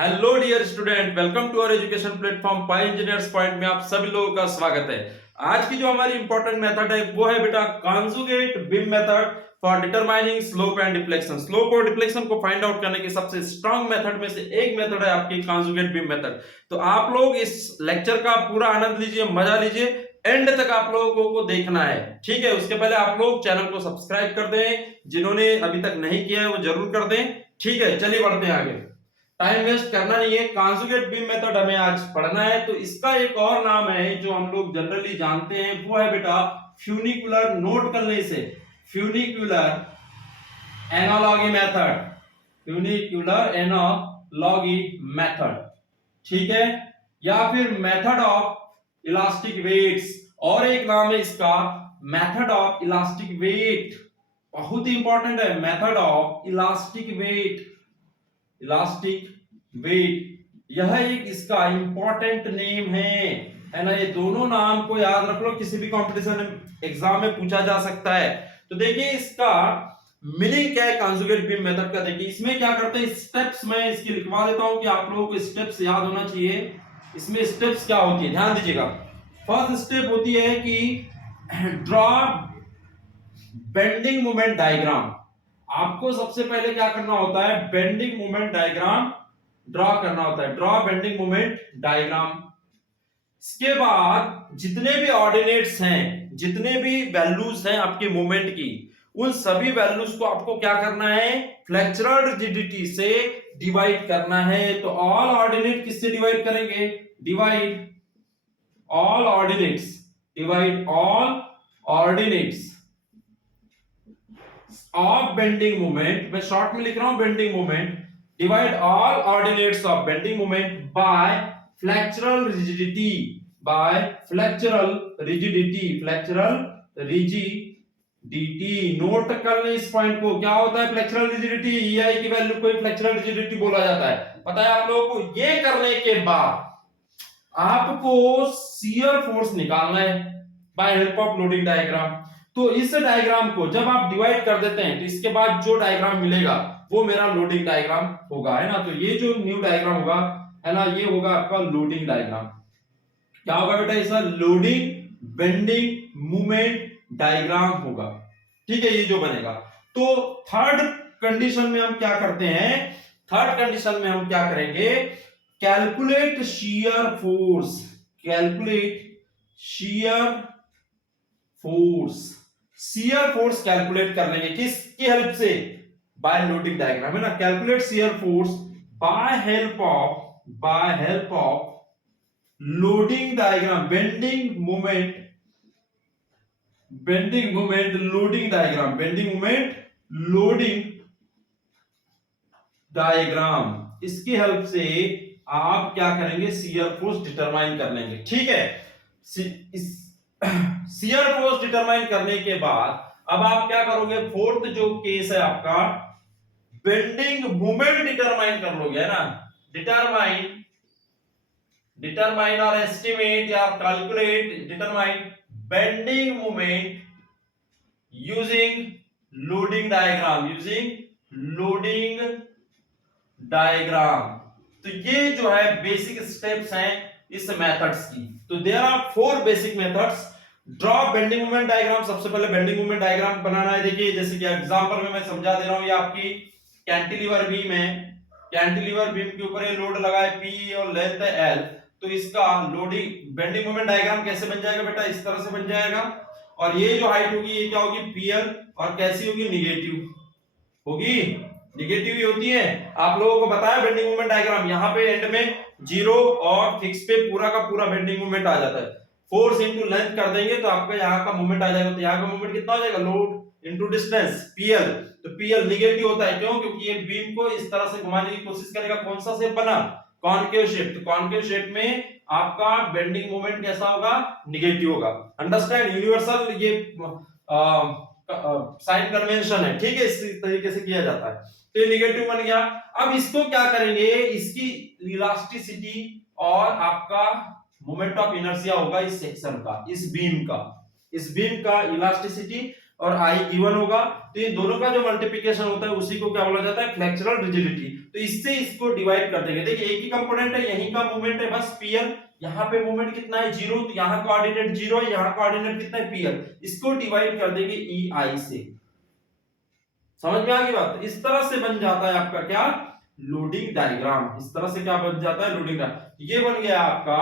Hello dear student, welcome to our education platform pi engineers point में आप सभी लोगों का स्वागत है। आज की जो हमारी इंपॉर्टेंट मेथड है वो है बेटा conjugate beam method for determining slope and deflection. Slope और डिफ्लेक्शन को फाइंड आउट करने की सबसे स्ट्रांग मेथड में से एक मेथड है आपकी कॉन्जुगेट बीम मेथड। तो आप लोग इस लेक्चर का पूरा आनंद लीजिए, मजा लीजिए, एंड तक आप लोगों को देखना है, ठीक है। उसके पहले आप लोग चैनल को सब्सक्राइब कर दें, जिन्होंने अभी तक नहीं किया है वो जरूर कर दें, ठीक है। चलिए बढ़ते हैं आगे, टाइम वेस्ट करना नहीं है। कॉन्जुगेट बीम मेथड हमें आज पढ़ना है। तो इसका एक और नाम है जो हम लोग जनरली जानते हैं, वो है बेटा फ्यूनिकुलर। नोट कर ले इसे, funicular analogy method, funicular analogy method, ठीक है। या फिर मेथड ऑफ इलास्टिक वेट्स, और एक नाम है इसका मेथड ऑफ इलास्टिक वेट। बहुत ही इंपॉर्टेंट है, method of elastic weight, elastic weight, यह एक इसका इंपॉर्टेंट नेम है ना। ये दोनों नाम को याद रख लो, किसी भी कंपटीशन एग्जाम में पूछा जा सकता है। तो देखिए इसका मीनिंग क्या है कॉन्जुगेट बीम मेथड का। देखिए इसमें क्या करते हैं, स्टेप्स मैं इसकी लिखवा देता हूं कि आप लोगों को स्टेप्स याद होना चाहिए। इसमें स्टेप्स क्या होती है ध्यान दीजिएगा। फर्स्ट स्टेप होती है कि ड्रॉ बेंडिंग मोमेंट डायग्राम। आपको सबसे पहले क्या करना होता है, बेंडिंग मोमेंट डायग्राम ड्रॉ करना होता है, ड्रॉ बेंडिंग मोमेंट डायग्राम। इसके बाद जितने भी ऑर्डिनेट्स हैं, जितने भी वैल्यूज हैं आपके मोमेंट की, उन सभी वैल्यूज को आपको क्या करना है, फ्लेक्चरल रिजिडिटी से डिवाइड करना है। तो ऑल ऑर्डिनेट किससे डिवाइड करेंगे, divide all ordinates, divide all ordinates of bending moment, मैं शॉर्ट में लिख रहा हूं bending moment, divide all ordinates of bending moment by flexural rigidity, by flexural rigidity, flexural rigidity. Note कर ले इस पॉइंट को, क्या होता है फ्लेक्चरल रिजिडिटी, EI की वैल्यू को फ्लेक्चरल रिजिडिटी बोला जाता है, पता है आप लोगों को। ये करने के बाद आपको शियर फोर्स निकालना है by help of loading diagram. तो इस डायग्राम को जब आप डिवाइड कर देते हैं तो इसके बाद जो डायग्राम मिलेगा वो मेरा लोडिंग डायग्राम होगा, है ना। तो ये जो न्यू डायग्राम होगा, है ना, ये होगा आपका लोडिंग डायग्राम। क्या होगा बेटा, इसका लोडिंग बेंडिंग मूवमेंट डायग्राम होगा, ठीक है, ये जो बनेगा। तो थर्ड कंडीशन में हम क्या करते हैं, थर्ड कंडीशन में हम क्या करेंगे, calculate shear force, calculate shear force, shear force calculate कर लेंगे किसकी हेल्प से, बाय लोडिंग डायग्राम, है ना। Calculate shear force by help of loading diagram, bending moment, bending moment loading diagram, bending moment loading diagram. इसकी help से आप क्या करेंगे, शियर फोर्स डिटरमाइन कर लेंगे, ठीक है। शियर फोर्स डिटरमाइन करने के बाद अब आप क्या करोगे, फोर्थ जो केस है आपका, बेंडिंग मोमेंट डिटरमाइन कर लोगे, है ना। डिटरमाइन और एस्टिमेट या calculate, determine bending moment using loading diagram, using loading diagram. तो ये जो है बेसिक स्टेप्स हैं इस मेथड्स की। तो there are 4 basic methods. Draw bending moment diagram, सबसे पहले बेंडिंग मोमेंट डायग्राम बनाना है। देखिए जैसे कि एग्जांपल में मैं समझा दे रहा हूं, ये आपकी कैंटिलीवर बीम है, कैंटिलीवर बीम के ऊपर ये लोड लगा है P और लेंथ है L। तो इसका लोडिंग बेंडिंग मोमेंट डायग्राम कैसे बन जाएगा बेटा, इस तरह से बन जाएगा। और ये जो हाइट होगी ये क्या होगी, PL, और कैसी होगी, निगेटिव होगी, निगेटिव ही होती है। आप लोगों को बताया बेंडिंग मोमेंट डायग्राम, यहाँ पे एंड में 0 और फिक्स पे पूरा का पूरा बेंडिंग मोमेंट आ जाता है। फोर्स इनटू लेंथ कर देंगे तो आपका यहाँ का मोमेंट आ जाएगा। तो यहाँ का मोमेंट कितना हो जाएगा, लोड इनटू डिस्टेंस PL। तो PL निगेटिव होता है, क्यों, क्योंकि ये बीम को इस तरह से घुमाने की कोशिश करेगा। कौन सा शेप बना, कॉनकेव शेप। तो कॉनकेव शेप में आपका बेंडिंग मोमेंट कैसा होगा, निगेटिव होगा। अंडरस्टैंड, यूनिवर्सल ये साइन कन्वेंशन है, ठीक है, इस तरीके से किया जाता है। तो ये निगेटिव बन गया। अब इसको क्या करेंगे, इसकी इलास्टिसिटी और आपका मोमेंट ऑफ इनर्शिया होगा इस सेक्शन का, इस बीम का, इस बीम का इलास्टिसिटी और I गिवन होगा, तो इन दोनों का जो मल्टीप्लिकेशन होता है उसी को क्या बोला जाता है, फ्लेक्सुरल रिजिडिटी। तो इससे इसको डिवाइड कर देंगे। देखिए एक ही कंपोनेंट है, यहीं का मूवमेंट है बस पीएल, यहाँ पे मूवमेंट कितना है 0, तो यहाँ कोऑर्डिनेट 0 है, यहाँ कोऑर्डिनेट कितना है पीएल, इसको डिवाइड कर देंगे EI से। समझ में आ गई बात? इस तरह से बन जाता है आपका क्या, लोडिंग डायग्राम। इस तरह से क्या बन जाता है, लोडिंग डायग्राम। ये बन गया आपका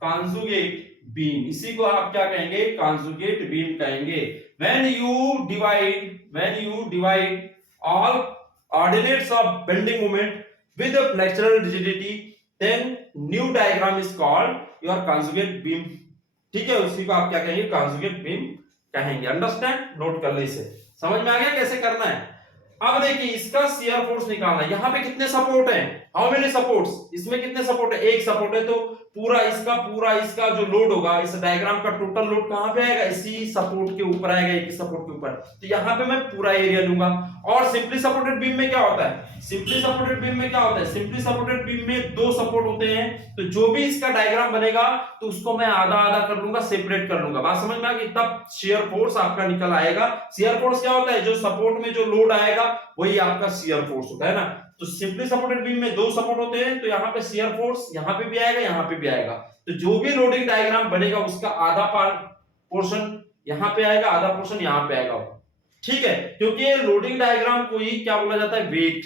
कॉन्जुगेट बीम। इसी को आप क्या कहेंगे, कॉन्जुगेट बीम कहेंगे। when you divide all ordinates of bending moment with a flexural rigidity, then new diagram is called your conjugate beam। ठीक है, उसी को आप क्या कहेंगे, conjugate beam कहेंगे। अंडरस्टैंड, नोट कर ले इसे। समझ में आ गया कैसे करना है? अब देखिए इसका शियर फोर्स निकालना है। यहाँ पे कितने सपोर्ट हैं, हाउ मेनी सपोर्ट्स, इसमें कितने सपोर्ट है, एक सपोर्ट है, तो पूरा इसका जो लोड होगा, इस डायग्राम का टोटल लोड कहां पे आएगा, इसी सपोर्ट के ऊपर आएगा, एक सपोर्ट के ऊपर। तो यहाँ पे मैं पूरा एरिया लूंगा। और सिंपली सपोर्टेड बीम में क्या होता है, सिंपली सपोर्टेड बीम में दो सपोर्ट होते हैं, तो जो भी इसका डायग्राम बनेगा तो उसको मैं आधा आधा कर लूंगा, सेपरेट कर लूंगा। बात समझ में आ गई? तब शियर फोर्स आपका निकल आएगा। शियर फोर्स क्या होता है, जो सपोर्ट में जो लोड आएगा वही आपका शियर फोर्स होता है ना। तो सिंपली सपोर्टेड बीम में दो सपोर्ट होते हैं, तो यहाँ पे शियर फोर्स यहाँ पे भी आएगा, यहाँ पे भी आएगा। तो जो भी लोडिंग डायग्राम बनेगा उसका आधा पोर्शन यहाँ पे आएगा, आधा पोर्शन यहाँ पे आएगा। ठीक है, क्योंकि लोडिंग डायग्राम को ही क्या बोला जाता है, वेट।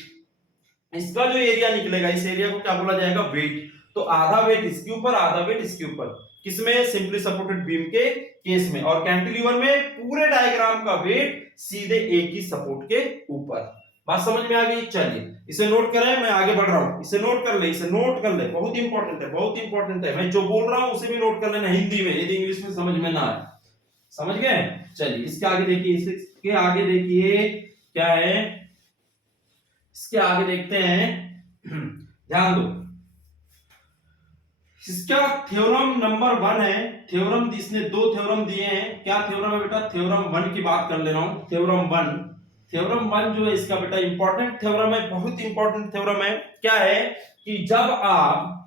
इसका जो एरिया निकलेगा, इस एरिया को क्या बोला जाएगा, वेट। तो आधा वेट इसके ऊपर, आधा वेट इसके ऊपर, किसमें, सिंपली सपोर्टेड बीम के केस में। और कैंटिलीवर में पूरे डायग्राम का वेट सीधे एक ही सपोर्ट के ऊपर। बात समझ में आ गई? चलिए इसे नोट करें, मैं आगे बढ़ रहा हूं। इसे नोट कर ले, इसे नोट कर ले, बहुत इंपॉर्टेंट है, बहुत इंपॉर्टेंट है। मैं जो बोल रहा हूं उसे भी नोट कर लेना हिंदी में, यदि इंग्लिश में समझ में ना आए। समझ गए? चलिए इसके आगे देखिए, इसके आगे देखिए क्या है, इसके आगे देखते हैं, ध्यान दो। इसका थ्योरम नंबर 1 है। थ्योरम, इसने दो थ्योरम दिए हैं। क्या थ्योरम है बेटा, थ्योरम 1 की बात कर ले रहा हूं। थ्योरम 1 जो है इसका बेटा इंपॉर्टेंट थ्योरम है, बहुत इंपॉर्टेंट थ्योरम है। क्या है कि जब आप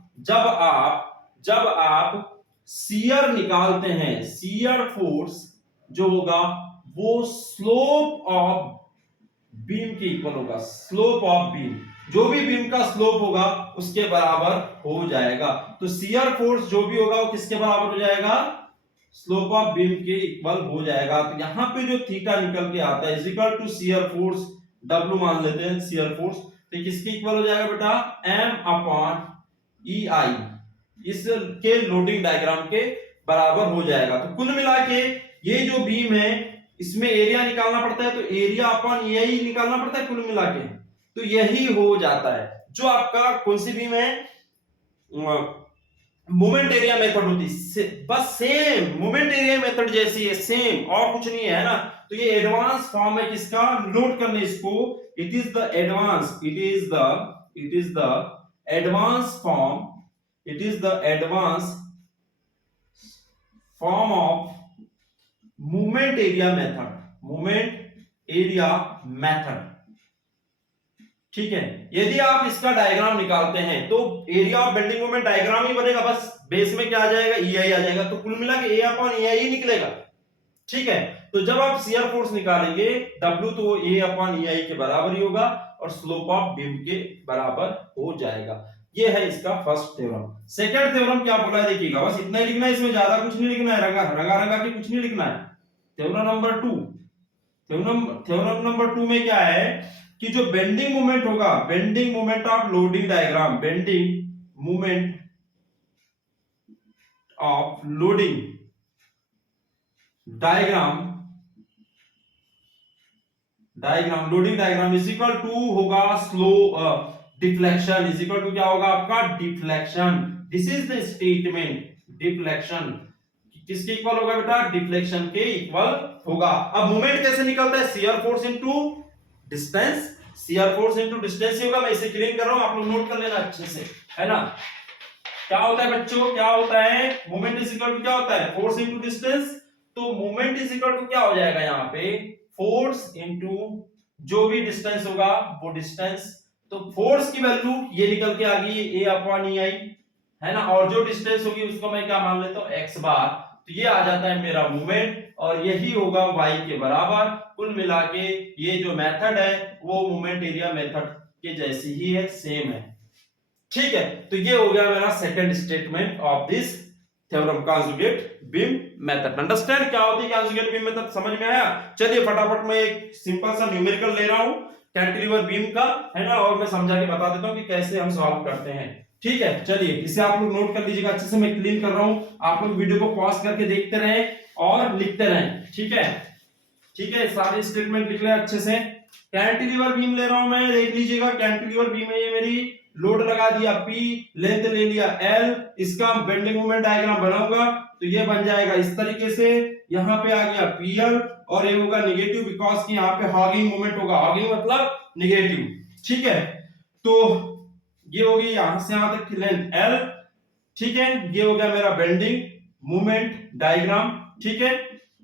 शियर निकालते हैं, शियर फोर्स जो होगा वो स्लोप ऑफ बीम के इक्वल होगा। स्लोप ऑफ बीम, जो भी बीम का स्लोप होगा उसके बराबर हो जाएगा। तो शियर फोर्स जो भी होगा वो किसके बराबर हो जाएगा, स्लोप ऑफ बीम के इक्वल हो जाएगा। तो यहां पे जो थीटा निकल के आता है is equal to shear force, W मान लेते हैं शियर फोर्स, तो किसके इक्वल हो जाएगा बेटा, M/EI, इस के लोडिंग डायग्राम के बराबर हो जाएगा। तो कुल मिला के ये जो बीम है इसमें एरिया निकालना पड़ता है, तो एरिया अपॉन EI निकालना पड़ता है कुल मिला के, तो यही हो जाता है। जो आपका कौन सी बीम है, मोमेंट एरिया मेथड होती है, बस सेम मोमेंट एरिया मेथड जैसी है, सेम, और कुछ नहीं है ना। तो ये एडवांस फॉर्म है किसका, नोट कर ले इसको, it is the advance form of movement area method. ठीक है, यदि आप इसका डायग्राम निकालते हैं तो area of bending moment diagram ही बनेगा, बस बेस में क्या आ जाएगा, EI आ जाएगा। तो कुल मिला के A/EI ही निकलेगा। ठीक है, तो जब आप शियर फोर्स निकालेंगे W तो A/EI के बराबर ही होगा और स्लोप ऑफ बीम के बराबर हो जाएगा। ये है इसका फर्स्ट थ्योरम। सेकंड थ्योरम क्या बोला है देखिएगा, बस इतना ही लिखना है, इसमें ज्यादा कुछ नहीं लिखना है, रंगा के कुछ नहीं लिखना है। थ्योरम नंबर 2 में क्या है कि जो बेंडिंग मोमेंट होगा, bending moment of loading diagram, bending moment of loading loading diagram is equal to होगा slow deflection, is equal to क्या होगा आपका, deflection. This is the statement, deflection किसके इक्वल होगा बेटा, डिफ्लेक्शन के इक्वल होगा। अब मोमेंट कैसे निकलता है, शियर फोर्स इनटू डिस्टेंस, ही होगा। मैं इसे क्लीन कर रहा हूं, आप लोग नोट कर लेना अच्छे से, है ना। क्या होता है बच्चों, क्या होता है, मोमेंट इज इक्वल टू क्या होता है, फोर्स इनटू डिस्टेंस। तो मोमेंट इज इक्वल टू क्या हो जाएगा यहाँ पे, फोर्स इनटू जो भी डिस्टेंस होगा वो डिस्टेंस। तो फोर्स की वैल्यू ये निकल के आ गई A/EI, है ना, और जो डिस्टेंस होगी उसको मैं क्या मान लेता हूं, x बार। तो ये आ जाता है मेरा मोमेंट और यही होगा y के बराबर। कुल मिला के ये जो मेथड है वो मोमेंट एरिया मेथड के जैसी ही है, सेम है। ठीक है, तो ये हो गया मेरा second statement of this theorem conjugate beam method. Understand क्या होती है कंजुगेट बीम मेथड, समझ में आया? चलिए फटाफट मैं एक सिंपल सा न्यूमेरिकल ले रहा हूं कैंटिलीवर बीम का, है ना, और मैं समझा के बता देता हूं कि कैसे हम सॉल्व करते हैं। ठीक है, चलिए इसे आप लोग नोट कर लीजिएगा अच्छे से, मैं क्लीन कर रहा हूं, आप लोग वीडियो को पॉज करके देखते रहें और लिखते रहें। ठीक है, ठीक है, सारे स्टेटमेंट लिख ले अच्छे से। कैंटिलीवर बीम ले रहा हूं मैं, देख लीजिएगा कैंटिलीवर बीम है ये मेरी, लोड लगा दिया P, लेंथ ले लिया L, इसका बेंडिंग मोमेंट डायग्राम बनाऊंगा तो ये बन जाएगा इस तरीके से, यहाँ पे आ गया PL और ये होगा नेगेटिव बिकॉज कि यहाँ पे हॉगिंग मोमेंट होगा, हॉगिंग मतलब नेगेटिव। ठीक है, तो ये होगी यहां से यहां तक की लेंथ L। ठीक है, ये हो गया मेरा बेंडिंग मोमेंट डायग्राम। ठीक है,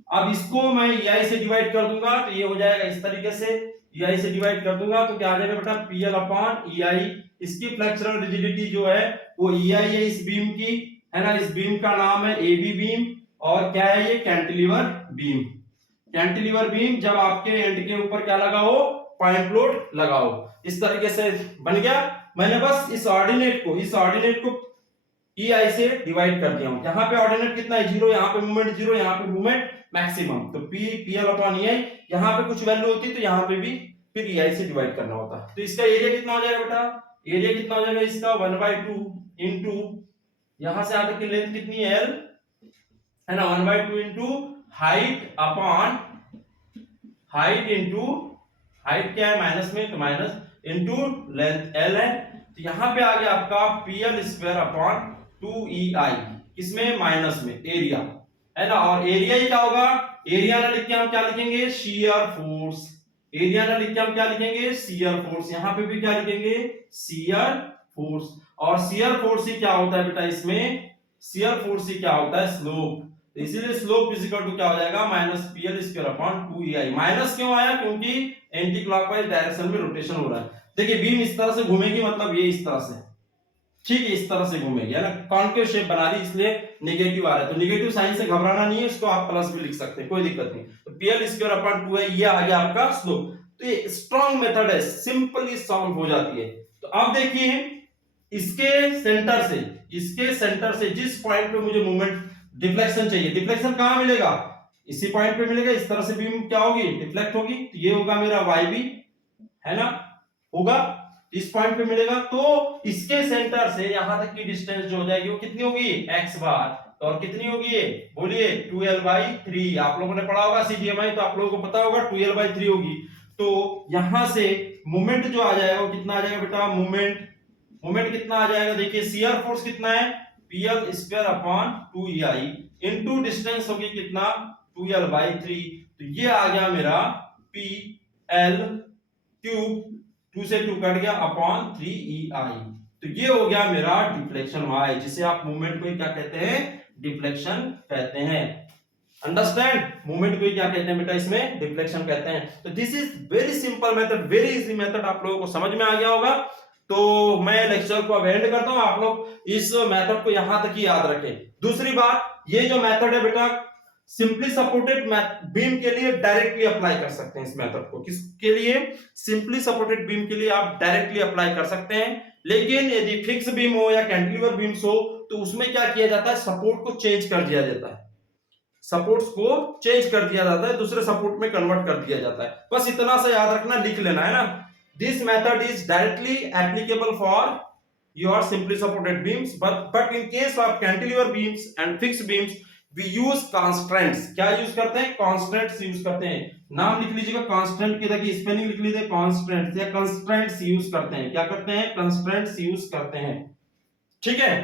अब इसको मैं EI से डिवाइड कर दूंगा तो ये हो जाएगा इस तरीके से, EI से डिवाइड कर दूंगा तो क्या आ जाएगा बेटा PL अपॉन EI। इसकी फ्लेक्सुरल रिजिडिटी जो है वो EI है इस बीम की, है ना, इस बीम का नाम है AB बीम और क्या है ये कैंटिलीवर बीम। कैंटिलीवर बीम जब आपके एंड के ऊपर क्या लगा हो, पॉइंट लोड लगाओ, इस तरीके से बन गया। मैंने बस इस ऑर्डिनेट को EI से डिवाइड कर दिया हूं। यहाँ पे ऑर्डिनेट कितना है 0, यहाँ पे मूवमेंट 0, यहाँ पे मूवमेंट मैक्सिमम, तो PL अपॉन EI, यहाँ पे कुछ वैल्यू होती तो यहाँ पे भी फिर EI से डिवाइड करना होता। तो इसका एरिया कितना हो जाएगा बेटा, एरिया कितना हो जाएगा इसका 1/2 इंटू यहां से आगे की लेंथ कितनी है L, है ना, 1/2 into height upon height into height क्या है माइनस में, तो माइनस इंटू लेंथ L है, तो यहां पे आ गया आपका PL स्क्वायर अपॉन 2EI, किसमें माइनस में, एरिया, है ना। और एरिया ही क्या होगा, एरिया ना लिख के हम क्या लिखेंगे, शियर फोर्स। एरिया ना लिख के हम क्या लिखेंगे, शियर फोर्स। यहां पे भी क्या लिखेंगे, शियर फोर्स। और शियर फोर्स ही क्या होता है बेटा, इसमें शियर फोर्स ही क्या होता है, स्लोप। इसीलिए स्लोप इज इक्वल टू क्या हो जाएगा, minus PL square upon 2EI। Minus क्यों आया, क्योंकि एंटी क्लॉकवाइज डायरेक्शन में रोटेशन हो रहा है। देखिए बीम इस तरह से घूमेगी, मतलब ये इस तरह से, ठीक है, इस तरह से घूमेगी, है ना, कॉन्केव शेप बना रही, इसलिए नेगेटिव आ रहा है। तो नेगेटिव साइन से घबराना नहीं है, इसको आप प्लस भी लिख सकते हैं, कोई दिक्कत नहीं। तो PL स्क्वायर अपॉन 2 है, ये आ गया आपका स्लोप। तो ये स्ट्रॉन्ग मेथड है, सिंपली सॉल्व हो जाती है। तो अब देखिए इसके सेंटर से जिस पॉइंट पे मुझे मूवमेंट डिफ्लेक्शन चाहिए, डिफ्लेक्शन कहां मिलेगा, इसी पॉइंट पे मिलेगा। इस तरह से बीम क्या होगी, डिफ्लेक्ट होगी, तो ये होगा मेरा YB, है ना, होगा इस पॉइंट पे मिलेगा। तो इसके सेंटर से यहां तक की डिस्टेंस जो हो जाएगी वो कितनी होगी, x बार, और कितनी होगी बोलिए 2L/3। आप लोगों ने पढ़ा होगा CDMI, तो आप लोगों को पता होगा 2L/3 होगी। तो यहां से मोमेंट जो आ जाएगा वो कितना आ जाएगा बेटा, मोमेंट कितना आ जाएगा, देखिए शियर फोर्स कितना है, PL square upon 2EI into distance होगी कितना 2L/3। तो ये आ गया मेरा PL क्यूब, 2 से 2 कट गया, अपॉन 3EI। तो ये हो गया मेरा डिफ्लेक्शन Y, जिसे आप मूवमेंट को क्या कहते हैं, डिफ्लेक्शन कहते हैं। अंडरस्टैंड, मूवमेंट को क्या कहते हैं बेटा, इसमें डिफ्लेक्शन कहते हैं। तो this is very simple method, very easy method, आप लोगों को समझ में आ गया होगा। तो मैं लेक्चर को अब एंड करता हूं, आप लोग इस मेथड को यहां तक ही याद रखें। दूसरी बात, ये जो मेथड है बेटा सिंपली सपोर्टेड बीम के लिए डायरेक्टली अप्लाई कर सकते हैं इस मेथड को। किसके लिए, सिंपली सपोर्टेड बीम के लिए आप डायरेक्टली अप्लाई कर सकते हैं। लेकिन यदि फिक्स बीम हो या कैंटिलीवर बीम्स हो तो उसमें क्या किया जाता है, सपोर्ट को चेंज कर दिया जाता है, सपोर्ट्स को चेंज कर दिया जाता है, दूसरे सपोर्ट में कन्वर्ट कर दिया जाता है। बस इतना सा याद रखना, लिख लेना, है ना। This method is directly applicable for your simply supported beams, but in case of cantilever beams and fixed beams we use constants. क्या यूज करते हैं, कॉन्स्टेंट्स यूज करते हैं। नाम लिख लीजिएगा कॉन्स्टेंट की, देखिए स्पेलिंग लिख लीजिए कॉन्स्टेंट्स या कंस्ट्रेंट्स यूज करते हैं। क्या करते हैं, कंस्ट्रेंट्स यूज करते हैं। ठीक है,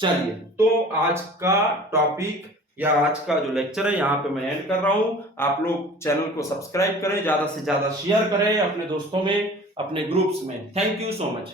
चलिए तो आज का टॉपिक या आज का जो लेक्चर है यहाँ पे मैं एंड कर रहा हूं। आप लोग चैनल को सब्सक्राइब करें, ज्यादा से ज्यादा शेयर करें अपने दोस्तों में, अपने ग्रुप्स में। Thank you so much.